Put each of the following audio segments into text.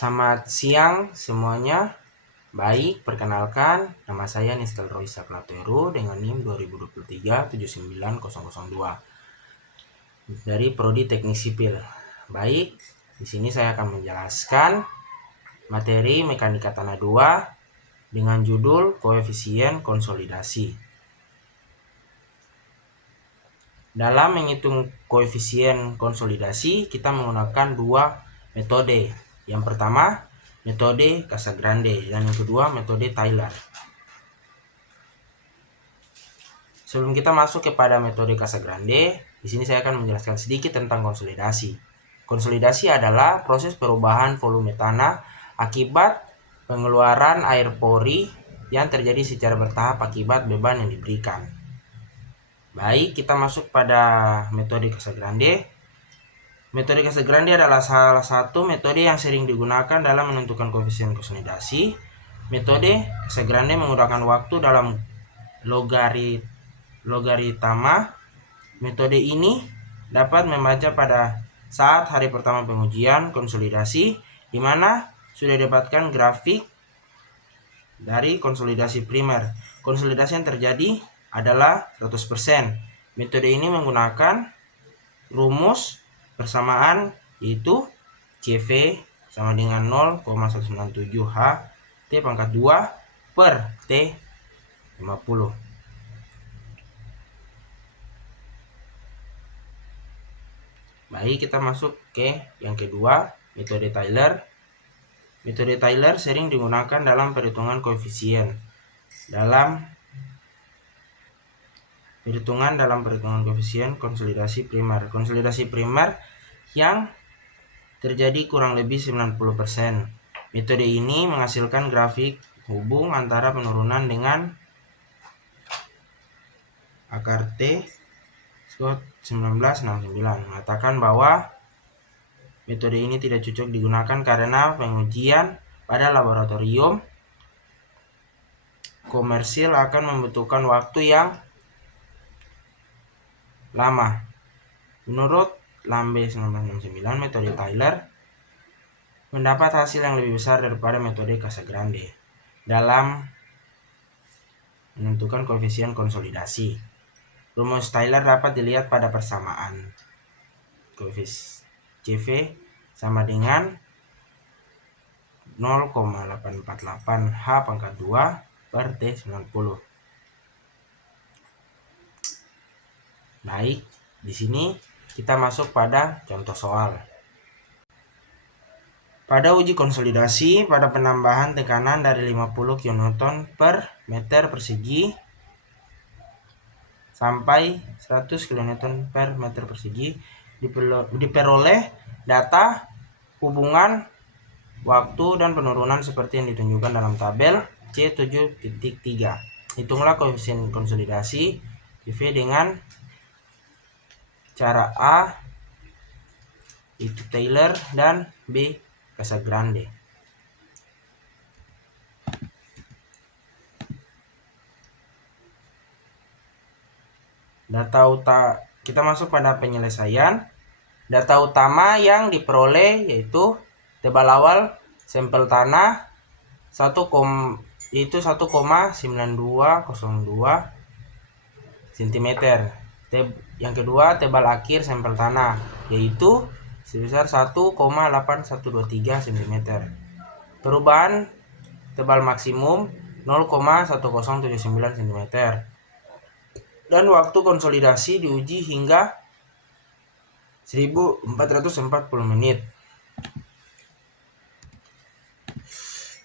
Selamat siang semuanya. Baik, perkenalkan, nama saya Nistel Roisa Plateru dengan NIM 2023-79002 dari Prodi Teknik Sipil. Baik, di sini saya akan menjelaskan materi Mekanika Tanah 2 dengan judul Koefisien Konsolidasi. Dalam menghitung koefisien konsolidasi, kita menggunakan dua metode. Yang pertama, metode Casagrande, dan yang kedua, metode Taylor. Sebelum kita masuk kepada metode Casagrande, di sini saya akan menjelaskan sedikit tentang konsolidasi. Konsolidasi adalah proses perubahan volume tanah akibat pengeluaran air pori yang terjadi secara bertahap akibat beban yang diberikan. Baik, kita masuk pada metode Casagrande. Metode Casagrande adalah salah satu metode yang sering digunakan dalam menentukan koefisien konsolidasi. Metode Casagrande menggunakan waktu dalam logaritma. Metode ini dapat membaca pada saat hari pertama pengujian konsolidasi, di mana sudah didapatkan grafik dari konsolidasi primer. Konsolidasi yang terjadi adalah 100%. Metode ini menggunakan rumus persamaan, yaitu CV sama dengan 0,197 H T pangkat 2 per T 50. Baik, kita masuk ke yang kedua, metode Taylor. Metode Taylor sering digunakan dalam perhitungan koefisien. Dalam perhitungan koefisien konsolidasi primer. Konsolidasi primer yang terjadi kurang lebih 90%. Metode ini menghasilkan grafik hubung antara penurunan dengan akar T Scott 1969 mengatakan bahwa metode ini tidak cocok digunakan karena pengujian pada laboratorium komersil akan membutuhkan waktu yang lama. Menurut Lambe 1969, metode Taylor mendapat hasil yang lebih besar daripada metode Casagrande dalam menentukan koefisien konsolidasi. Rumus Taylor dapat dilihat pada persamaan. Koefisien CV sama dengan 0,848 H pangkat 2 per T 90. Baik, di sini kita masuk pada contoh soal. Pada uji konsolidasi, pada penambahan tekanan dari 50 kN per meter persegi sampai 100 kN per meter persegi, diperoleh data hubungan waktu dan penurunan seperti yang ditunjukkan dalam tabel C7.3. Hitunglah koefisien konsolidasi IV dengan cara A, itu Taylor, dan B, Casagrande. Kita masuk pada penyelesaian. Data utama yang diperoleh yaitu tebal awal sampel tanah 1,9202 cm. Yang kedua, tebal akhir sampel tanah yaitu sebesar 1,8123 cm. Perubahan tebal maksimum 0,1079 cm. Dan waktu konsolidasi diuji hingga 1440 menit.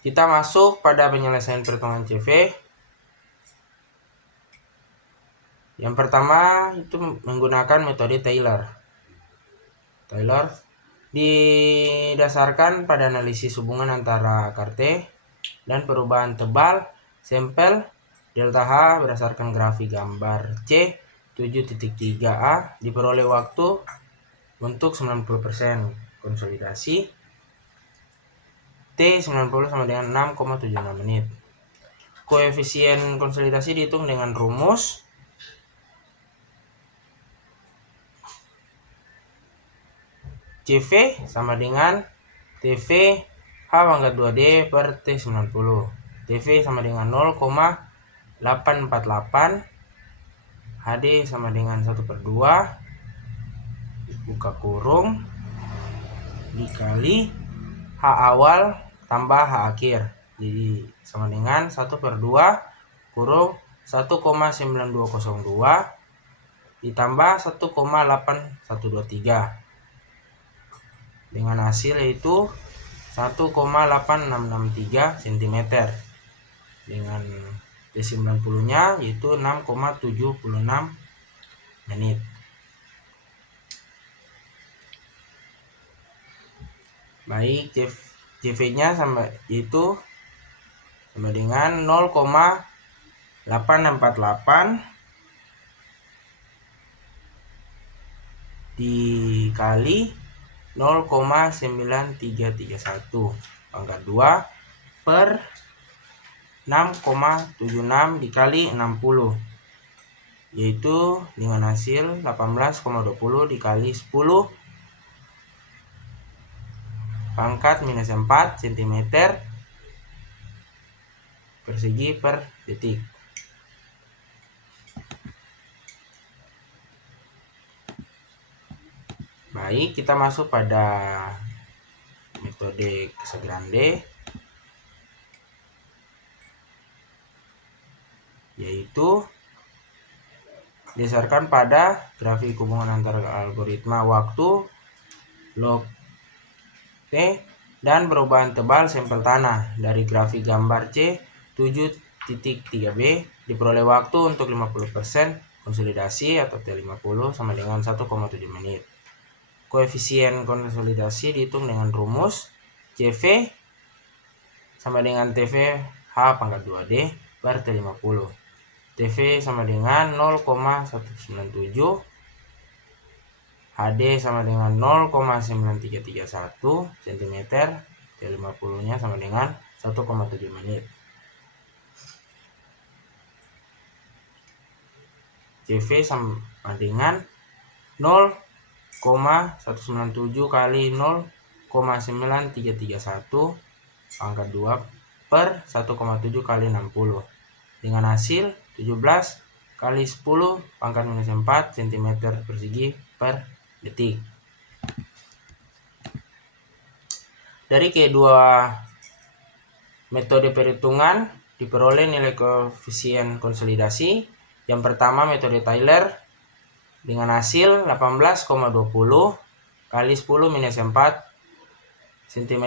Kita masuk pada penyelesaian perhitungan CV. Yang pertama itu menggunakan metode Taylor. Taylor didasarkan pada analisis hubungan antara akar T dan perubahan tebal sampel delta H berdasarkan grafik gambar C7.3a. Diperoleh waktu untuk 90% konsolidasi T90 sama dengan 6,76 menit. Koefisien konsolidasi dihitung dengan rumus CV sama dengan TV H pangkat 2D per T90. TV sama dengan 0,848. HD sama dengan 1/2. Buka kurung. Dikali H awal tambah H akhir. Jadi sama dengan 1/2 kurung 1,9202 ditambah 1,8123. Dengan hasil yaitu 1,8663 cm. Dengan T90-nya yaitu 6,76 menit. Baik, CV-nya sama dengan 0,848 dikali 0,9331 pangkat 2 per 6,76 dikali 60, yaitu dengan hasil 18,20 dikali 10 pangkat minus 4 cm persegi per detik. Baik, kita masuk pada metode Casagrande, yaitu berdasarkan pada grafik hubungan antara algoritma waktu, log T, dan perubahan tebal sampel tanah dari grafik gambar C7.3b diperoleh waktu untuk 50% konsolidasi atau T50 sama dengan 1,7 menit. Koefisien konsolidasi dihitung dengan rumus CV sama dengan TV H pangkat 2D per T50. TV sama dengan 0,197, HD sama dengan 0,9331 cm, T50-nya sama dengan 1,7 menit. CV sama dengan 0,197 kali 0,9331 pangkat 2 per 1,7 kali 60. Dengan hasil 17 kali 10 pangkat minus 4 cm persegi per detik. Dari kedua metode perhitungan diperoleh nilai koefisien konsolidasi. Yang pertama metode Taylor dengan hasil 18,20 kali 10 minus 4 cm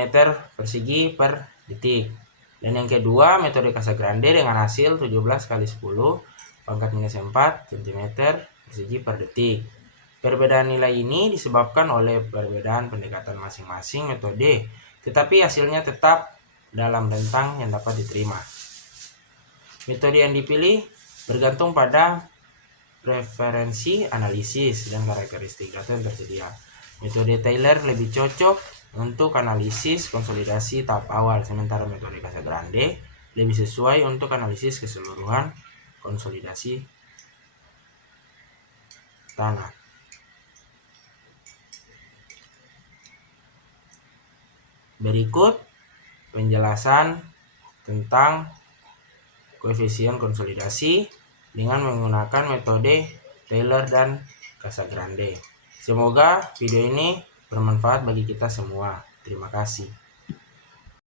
persegi per detik. Dan yang kedua metode Casagrande dengan hasil 17 kali 10 pangkat minus 4 cm persegi per detik. Perbedaan nilai ini disebabkan oleh perbedaan pendekatan masing-masing metode, tetapi hasilnya tetap dalam rentang yang dapat diterima. Metode yang dipilih bergantung pada preferensi analisis dan karakteristik data yang tersedia. Metode Taylor lebih cocok untuk analisis konsolidasi tahap awal, sementara metode Casagrande lebih sesuai untuk analisis keseluruhan konsolidasi tanah. Berikut penjelasan tentang koefisien konsolidasi dengan menggunakan metode Taylor dan Casagrande. Semoga video ini bermanfaat bagi kita semua. Terima kasih.